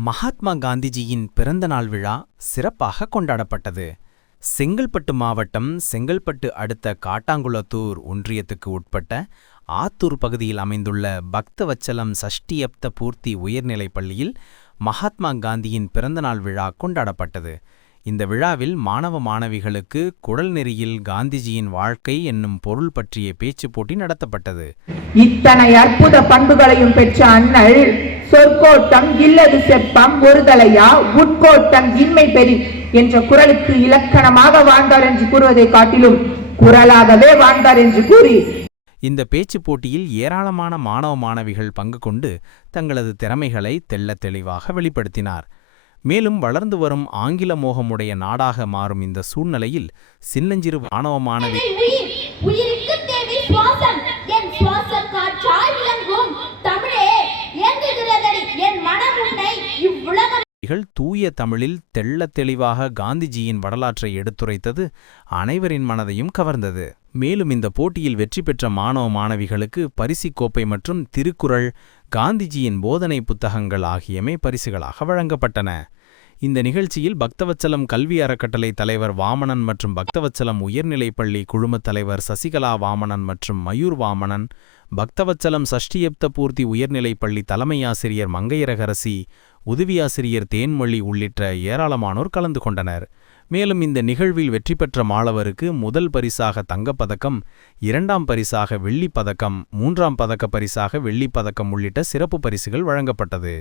மகாத்மா காந்திஜியின் பிறந்தநாள் விழா சிறப்பாக கொண்டாடப்பட்டது. செங்கல்பட்டு மாவட்டம் செங்கல்பட்டு அடுத்த காட்டாங்குளத்தூர் ஒன்றியத்துக்கு உட்பட்ட ஆத்தூர் பகுதியில் அமைந்துள்ள பக்தவச்சலம் சஷ்டியப்த பூர்த்தி உயர்நிலைப் பள்ளியில் மகாத்மா காந்தியின் பிறந்தநாள் விழா கொண்டாடப்பட்டது. இந்த விழாவில் மாணவ மாணவிகளுக்கு குடல் நெறியில் காந்திஜியின் வாழ்க்கை என்னும் பொருள் பற்றிய பேச்சுப் போட்டி நடத்தப்பட்டது. இத்தனை அற்புத பண்புகளையும் பெற்ற அண்ணல் சொற்கோட்டம் இல்லது செப்பம் ஒருதலையா உட்கோட்டம் இன்மை பெரி என்ற குரலுக்கு இலக்கணமாக வாழ்ந்தார் என்று கூறுவதை காட்டிலும் குரலாகவே வாழ்ந்தார் என்று கூறி. இந்த பேச்சுப் போட்டியில் ஏராளமான மாணவ மாணவிகள் பங்கு கொண்டு தங்களது திறமைகளை தெள்ளத் தெளிவாக வெளிப்படுத்தினார். மேலும் வளர்ந்து வரும் ஆங்கில மோகமுடைய நாடாக மாறும் இந்த சூழ்நிலையில் சின்னஞ்சிறு மாணவ மாணவி செய்திகள் தூய தமிழில் தெள்ளத் தெளிவாக காந்திஜியின் வரலாற்றை எடுத்துரைத்தது அனைவரின் மனதையும் கவர்ந்தது. மேலும் இந்த போட்டியில் வெற்றி பெற்ற மாணவ மாணவிகளுக்கு பரிசிக் கோப்பை மற்றும் திருக்குறள் காந்திஜியின் போதனை புத்தகங்கள் ஆகியமே பரிசுகளாக வழங்கப்பட்டன. இந்த நிகழ்ச்சியில் பக்தவச்சலம் கல்வி அறக்கட்டளை தலைவர் வாமனன் மற்றும் பக்தவச்சலம் உயர்நிலைப்பள்ளி குழுமத் தலைவர் சசிகலா வாமனன் மற்றும் மயூர் வாமனன் பக்தவச்சலம் சஷ்டியப்த பூர்த்தி உயர்நிலைப்பள்ளி தலைமை ஆசிரியர் மங்கையரகரசி உதவியாசிரியர் தேன்மொழி உள்ளிட்ட ஏராளமானோர் கலந்து கொண்டனர். மேலும் இந்த நிகழ்வில் வெற்றி பெற்ற மாணவருக்கு முதல் பரிசாக தங்கப்பதக்கம் இரண்டாம் பரிசாக வெள்ளிப் பதக்கம் மூன்றாம் பதக்க பரிசாக வெள்ளிப் பதக்கம் உள்ளிட்ட சிறப்பு பரிசுகள் வழங்கப்பட்டது.